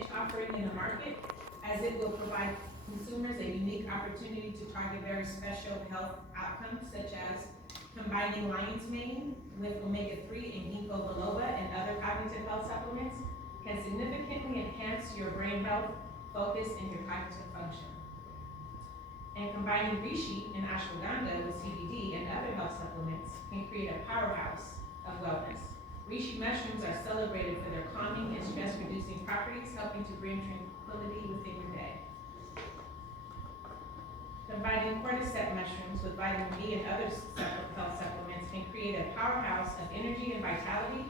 niche offering in the market, as it will provide consumers a unique opportunity to target very special health outcomes, such as combining lion's mane with omega-3 and ginkgo biloba and other cognitive health supplements can significantly enhance your brain health, focus, and your cognitive function. And combining reishi and ashwagandha with CBD and other health supplements can create a powerhouse of wellness. Reishi mushrooms are celebrated for their calming and stress-reducing properties, helping to bring tranquility within your day. Combining cordyceps mushrooms with vitamin B and other health supplements can create a powerhouse of energy and vitality.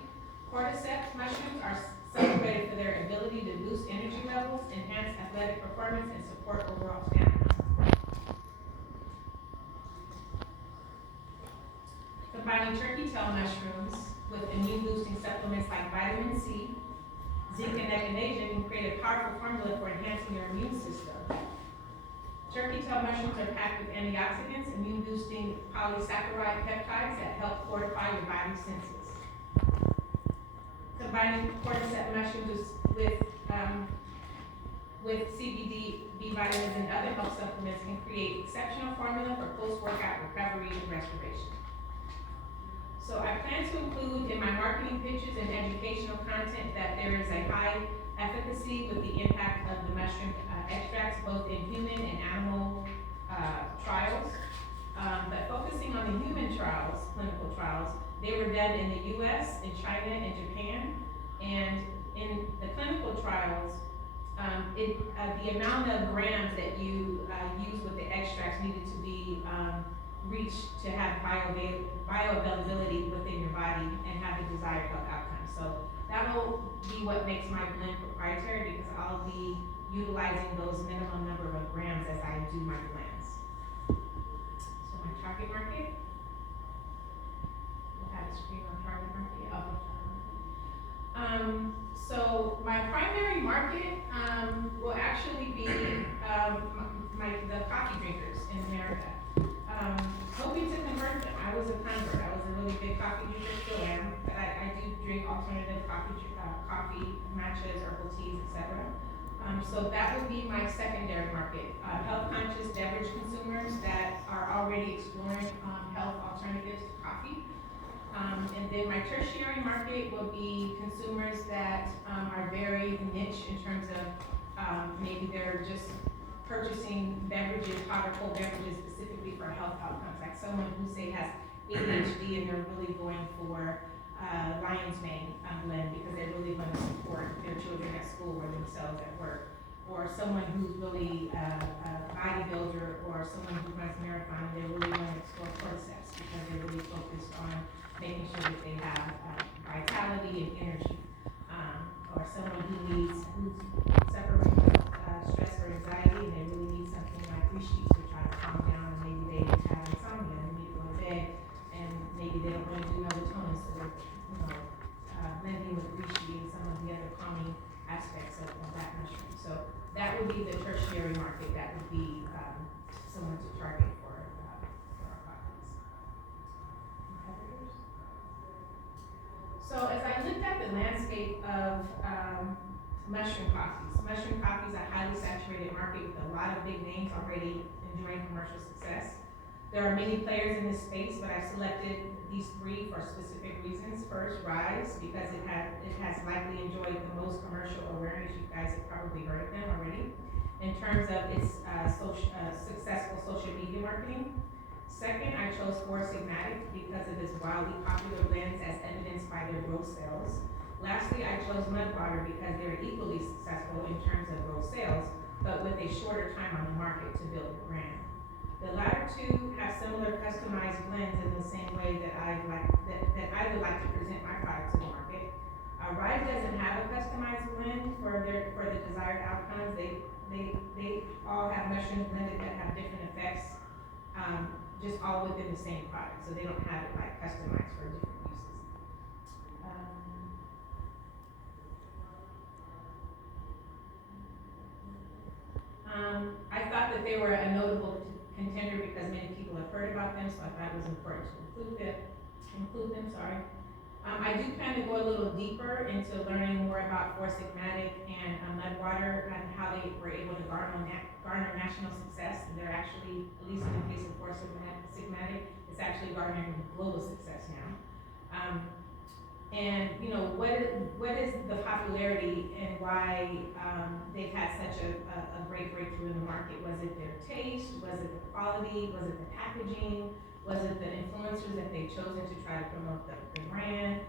Cordyceps mushrooms are celebrated for their ability to boost energy levels, enhance athletic performance, and support overall stamina. Combining turkey tail mushrooms with immune-boosting supplements like vitamin C, zinc, and echinacea can create a powerful formula for enhancing your immune system. Turkey tail mushrooms are packed with antioxidants, immune-boosting polysaccharide peptides that help fortify your body's senses. Combining cordyceps mushrooms with CBD, B vitamins, and other health supplements can create exceptional formula for post-workout recovery and restoration. So I plan to include in my marketing pitches and educational content that there is a high efficacy with the impact of the mushroom extracts both in human and animal trials. But focusing on the human trials, clinical trials, they were done in the US, in China, and Japan. And in the clinical trials, the amount of grams that you use with the extracts needed to be reached to have bioavailability within your body and have the desired health outcomes. So that will be what makes my blend proprietary, because I'll be utilizing those minimum number of grams as I do my blends. So my target market, we'll have a screen on target market. So my primary market will actually be the coffee drinkers in America. Hoping to convert them. I was a convert. I was a really big coffee drinker, still am, but I do drink alternative coffee, matchas, herbal teas, etc. So that would be my secondary market. Health-conscious beverage consumers that are already exploring health alternatives to coffee. And then my tertiary market will be consumers that are very niche in terms of maybe they're just purchasing beverages, hot or cold beverages specifically for health outcomes, like someone who say has ADHD and they're really going for lion's mane blend because they're really going to support their children at school or themselves at work, or someone who's really a bodybuilder or someone who runs marathon, they're really going to explore cordyceps because they're really focused on making sure that they have vitality and energy, or someone who's suffering with stress or anxiety and they really need something like reishi to try to calm down, and maybe they have insomnia and need to go to bed, and maybe they don't want to do melatonin, so they're blending with reishi and some of the other calming aspects of that mushroom. So that would be the tertiary market. That would be someone to target for our products. So as I looked at the landscape of mushroom coffees are a highly saturated market with a lot of big names already enjoying commercial success. There are many players in this space, but I selected these three for specific reasons. First, Rise, because it has likely enjoyed the most commercial awareness. You guys have probably heard of them already in terms of its successful social media marketing. Second, I chose Four Sigmatic because of its wildly popular blends as evidenced by their growth sales. Lastly, I chose Mudwater because they're equally successful in terms of growth sales, but with a shorter time on the market to build the brand. The latter two have similar customized blends in the same way that I would like to present my product to the market. Rise doesn't have a customized blend for the desired outcomes. They all have mushrooms blended that have different effects, just all within the same product. So they don't have it like customized for different uses. I thought that they were a notable contender because many people have heard about them, so I thought it was important to include them. I do plan to go a little deeper into learning more about about Four Sigmatic and Mudwater and how they were able to garner national success. They're actually, at least in the case of Four Sigmatic, it's actually garnering global success now. And you know, what is the popularity and why they've had such a great breakthrough in the market? Was it their taste? Was it the quality? Was it the packaging? Was it the influencers that they've chosen to try to promote the brand?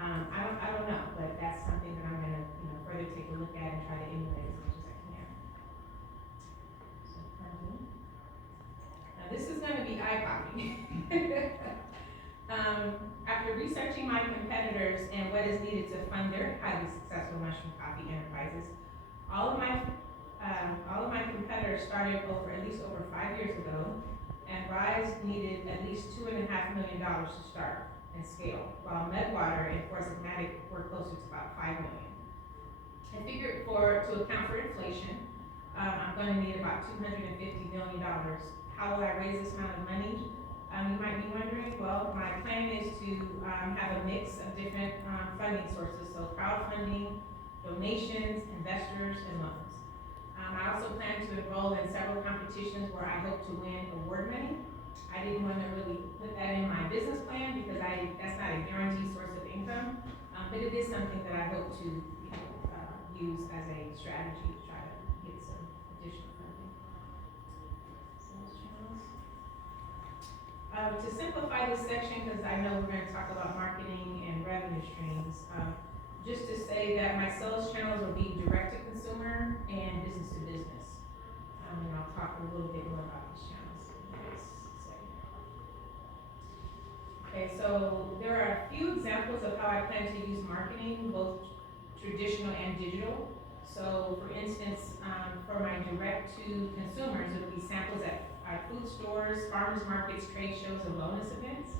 I don't know, but that's something that I'm gonna further take a look at and try to emulate as much as I can. So, now this is gonna be eye-popping. After researching my competitors and what is needed to fund their highly successful mushroom coffee enterprises, all of my competitors started at least over 5 years ago, and Rise needed at least $2.5 million to start and scale, while Medwater and Four Sigmatic were closer to about $5 million. I figured to account for inflation, I'm going to need about $250 million. How will I raise this amount of money? You might be wondering, well, my plan is to have a mix of different funding sources, so crowdfunding, donations, investors, and loans. I also plan to enroll in several competitions where I hope to win award money. I didn't want to really put that in my business plan because that's not a guaranteed source of income, but it is something that I hope to use as a strategy to try to get some additional funding. Sales channels. To simplify this section, because I know we're going to talk about marketing and revenue streams, just to say that my sales channels will be direct to consumer and business to business. And I'll talk a little bit more about these channels in the next segment. Okay, so there are a few examples of how I plan to use marketing, both traditional and digital. So for instance, for my direct to consumers, it will be samples at food stores, farmers markets, trade shows, and wellness events.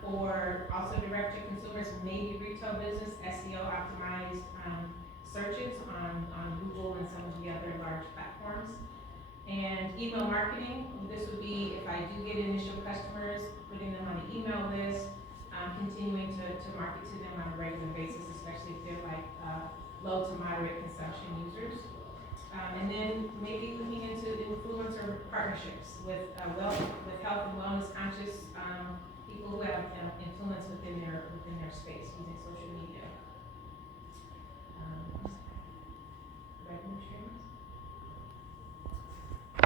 For also direct to consumers, maybe retail business, SEO optimized searches on Google and some of the other large platforms. And email marketing, this would be if I do get initial customers, putting them on the email list, continuing to market to them on a regular basis, especially if they're like low to moderate consumption users. And then maybe looking into influencer partnerships with health and wellness conscious people who have influence within their space using social media. Revenue streams.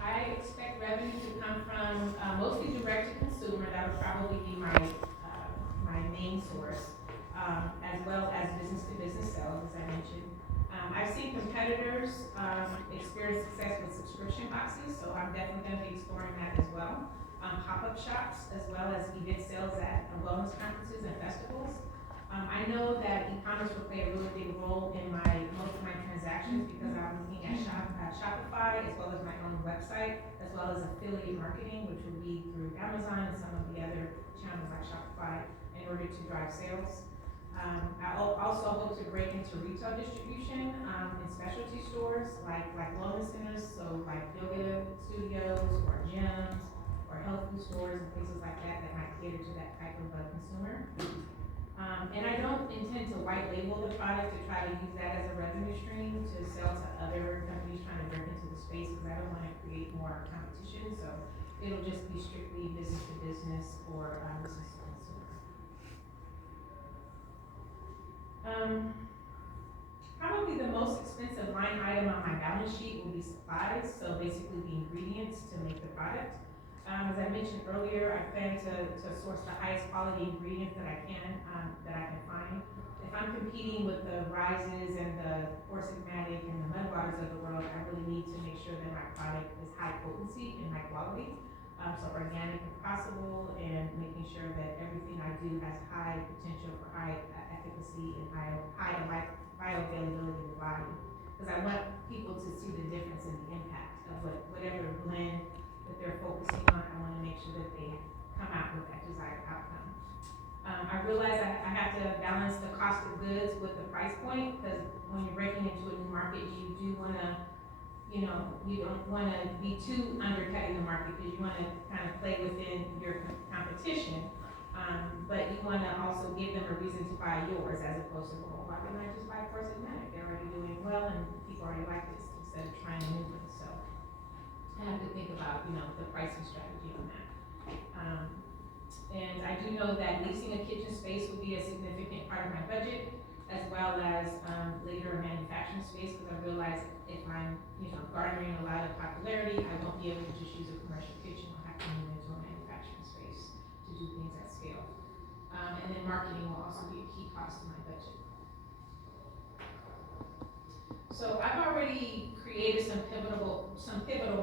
I expect revenue to come from mostly direct to consumer. That would probably be my main source, as well as business to business sales, as I mentioned. I've seen competitors experience success with subscription boxes, so I'm definitely going to be exploring that as well. Pop-up shops, as well as event sales at wellness conferences and festivals. I know that e-commerce will play a really big role in most of my transactions because I'm looking at Shopify, as well as my own website, as well as affiliate marketing, which will be through Amazon and some of the other channels like Shopify in order to drive sales. I also hope to break into retail distribution in specialty stores like wellness centers, so like yoga studios or gyms or health food stores and places like that might cater to that type of consumer. And I don't intend to white label the product to try to use that as a revenue stream to sell to other companies trying to break into the space because I don't want to create more competition. So it'll just be strictly business to business or business to consumer. Probably the most expensive line item on my balance sheet will be supplies, so basically the ingredients to make the product. As I mentioned earlier, I plan to source the highest quality ingredients that I can find. If I'm competing with the Rises and the Four Sigmatic and the Mudwaters of the world, I really need to make sure that my product is high potency and high quality, so organic if possible, and making sure that everything I do has high potential for high efficacy and high bioavailability in the body. Because I want people to see the difference in the impact of whatever blend that they're focusing on. I want to make sure that they come out with that desired outcome. I realize I have to balance the cost of goods with the price point because when you're breaking into a new market, you do want to, you don't want to be too undercutting the market because you want to kind of play within your competition. But you want to also give them a reason to buy yours as opposed to, well, why didn't I just buy of course it matters, they're already doing well and people already like this, instead of trying to move it, so. I have to think about, the pricing strategy on that. And I do know that leasing a kitchen space will be a significant part of my budget, as well as, later a manufacturing space, because I realize if I'm, garnering a lot of popularity, I won't be able to just use a commercial kitchen, I'll have to move into a manufacturing space to do things at scale. And then marketing will also be a key cost in my budget. So I've already created some pivotal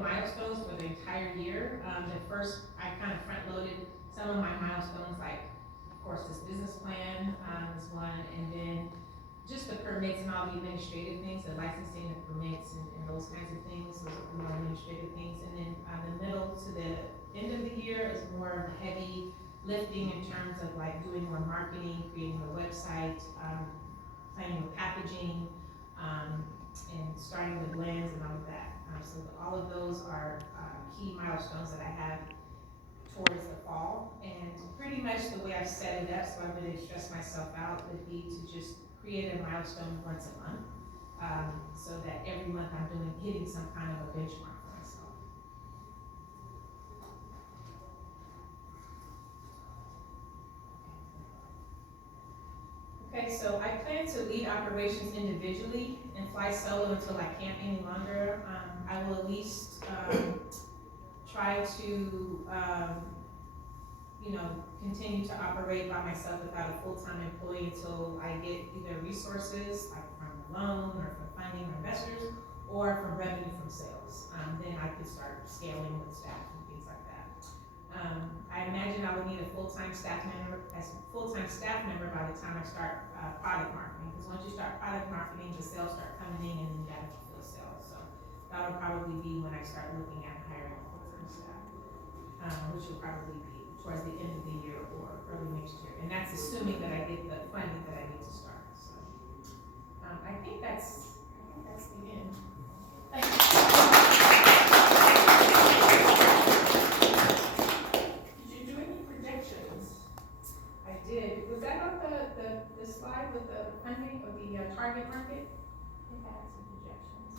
milestones for the entire year. The first, I kind of front loaded some of my milestones, like, of course, this business plan is one, and then just the permits and all the administrative things, the licensing, the permits, and those kinds of things, those are more administrative things. And then the middle to the end of the year is more of the heavy lifting in terms of like doing more marketing, creating a website, planning with packaging, and starting the blends and all of that. So all of those are key milestones that I have towards the fall. And pretty much the way I've set it up, so I'm going to stress myself out, would be to just create a milestone once a month, so that every month I'm hitting some kind of a benchmark for myself. Okay, so I plan to lead operations individually and fly solo until I can't any longer. I will at least try to, continue to operate by myself without a full-time employee until I get either resources, like from a loan or from funding or investors, or from revenue from sales. Then I could start scaling with staff and things like that. I imagine I will need a full-time staff member by the time I start product marketing, because once you start product marketing, the sales start coming in and then you gotta fulfill sales. So that'll probably be when I start looking at hiring a full-time staff, which will probably be towards the end of the year or early next year. And that's assuming that I get the funding that I need to start. So I think that's the end. Thank you. Did you do any projections? I did. Was that on the slide with the funding of the target market? I think I had some projections.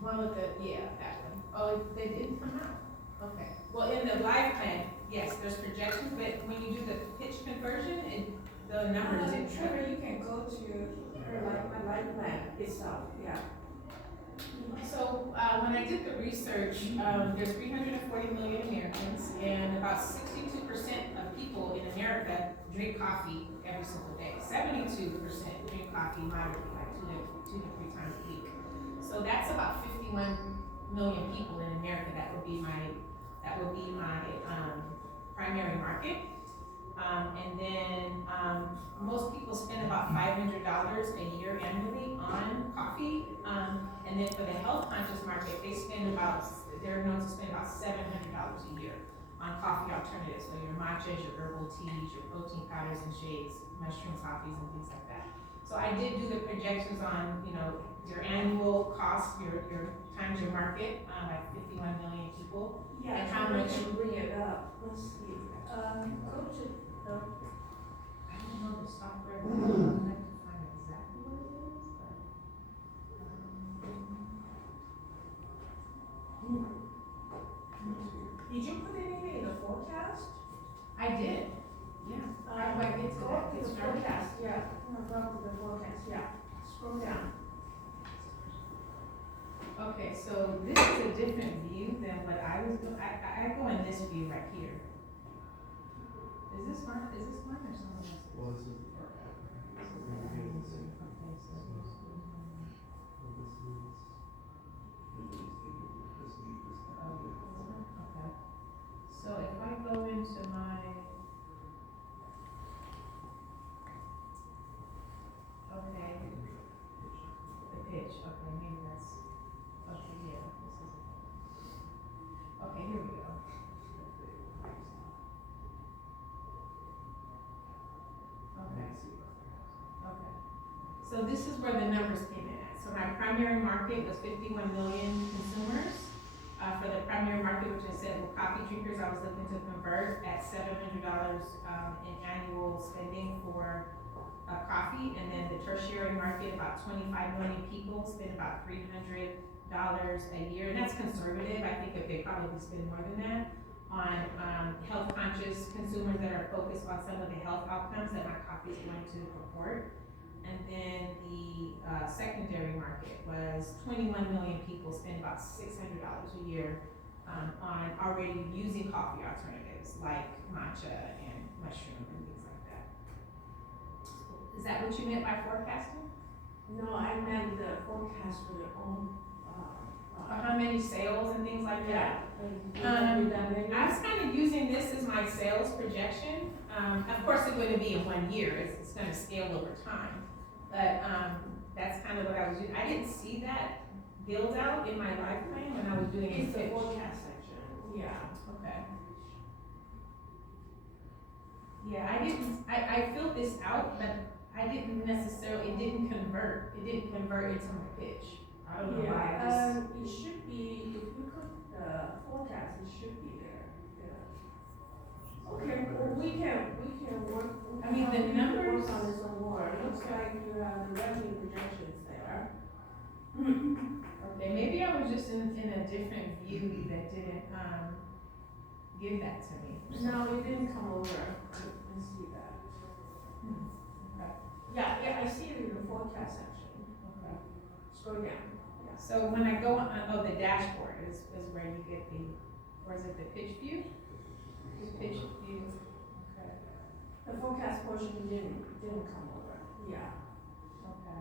One with that one. Oh, they didn't come out. Okay. Well, in the live plan, yes, there's projections, but when you do the pitch conversion, the numbers didn't show. Trevor, you can go to my life plan itself, yeah. So, when I did the research, there's 340 million Americans, and about 62% of people in America drink coffee every single day. 72% drink coffee moderately, like two to three times a week. So that's about 51 million people in America. That would be my primary market. And then most people spend about $500 a year annually on coffee. And then for the health conscious market, they're known to spend about $700 a year on coffee alternatives. So your matchas, your herbal teas, your protein powders and shakes, mushroom coffees and things like that. So I did do the projections on, your annual cost, your times your market, like 51 million people. Yeah, and how much you bring it up. Let's see. Go to I don't know the software. I have to find exactly what it is, but. Did you put anything in the forecast? I did. Yeah. How do I get to Go that? up to the forecast, yeah. Go up to the forecast, yeah. Scroll down. Okay, so this is a different view than what I was doing. I go in this view right here. Is this mine or someone else? Well, this is the part. Okay. So if I go into my, okay, the pitch, okay, maybe that's, okay, yeah, this is, okay, here we go. Okay. Okay. So this is where the numbers came in at. So my primary market was 51 million consumers. For the primary market, which I said were coffee drinkers, I was looking to convert at $700 in annual spending for coffee. And then the tertiary market, about 25 million people spend about $300 a year, and that's conservative. I think that they probably spend more than that on health conscious consumers that are focused on some of the health outcomes that my coffee is going to report. And then the secondary market was 21 million people spend about $600 a year on already using coffee alternatives like matcha and mushroom and things like that. Is that what you meant by forecasting? No, I meant the forecast for your own, How many sales and things like that? yeah. I was kind of using this as my sales projection. Of course, it's going to be in 1 year. It's going to scale over time. But that's kind of what I was doing. I didn't see that build out in my life plan when I was doing It's the pitch. forecast section, yeah. Okay. Yeah, I filled this out, but I didn't necessarily, it didn't convert into my pitch. I don't know why, I just. It should be, if you put the forecast, it should be there, yeah. Okay, well, we can work. I mean, the numbers- Work on this some more, it looks like you have the revenue projections there. Okay, maybe I was just in a different view that didn't, give that to me. No, it didn't come over, I see that. Okay. Yeah, I see it in the forecast section, Okay. scroll down, yeah. So when I go on, the dashboard is where you get or is it the pitch view? The pitch view, okay, The forecast portion didn't come over, yeah. okay.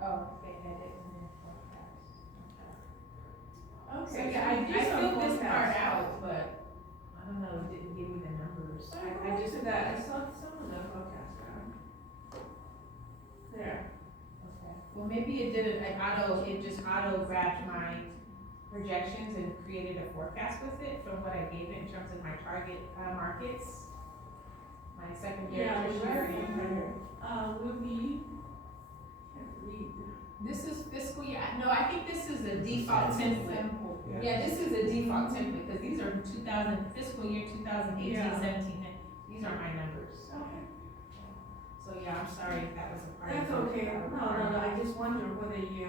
Oh, okay, edit and then forecast, okay. So Okay, yeah, I these are filled this part forecasts. out, but I don't know, it didn't give me the numbers. So I just, to that, I saw some of the forecasts there. okay, well, maybe it did it, it just auto grabbed my projections and created a forecast with it from what I gave it in terms of my target, markets. My secondary, Yeah, the tertiary, and revenue, will be, can't read. This is fiscal year, no, I think this is a default template. Yeah, this is a default template, because these are fiscal year 2018, Yeah. 17, and these are my numbers. Okay. So yeah, I'm sorry if that was a part of That's it. okay, no, I just wonder whether you,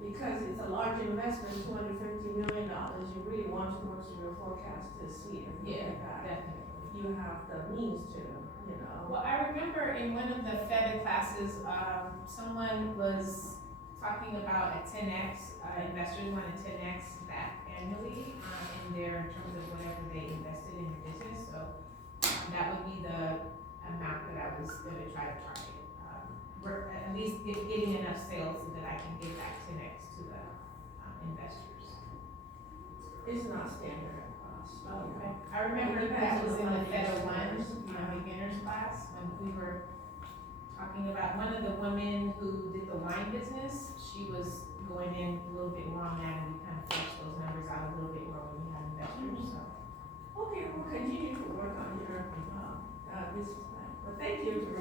because it's a large investment, $250 million, you really want to work through your forecast to see if you Yeah, get that. definitely. You have the means to, you know. Well, I remember in one of the FEDA classes, someone was talking about a 10x, investors want a 10x back annually, in terms of whatever they invested in the business, so that would be the amount that I was gonna try to target. We're at least getting enough sales so that I can give back 10x to the, investors. It's not standard cost. Okay. I remember that was in the FEDA 1, beginners class, when we were talking about one of the women who did the wine business. She was going in a little bit more on that, and we kind of fleshed those numbers out a little bit more when we had investors, so. Okay, we'll continue to work on your, business plan, but thank you for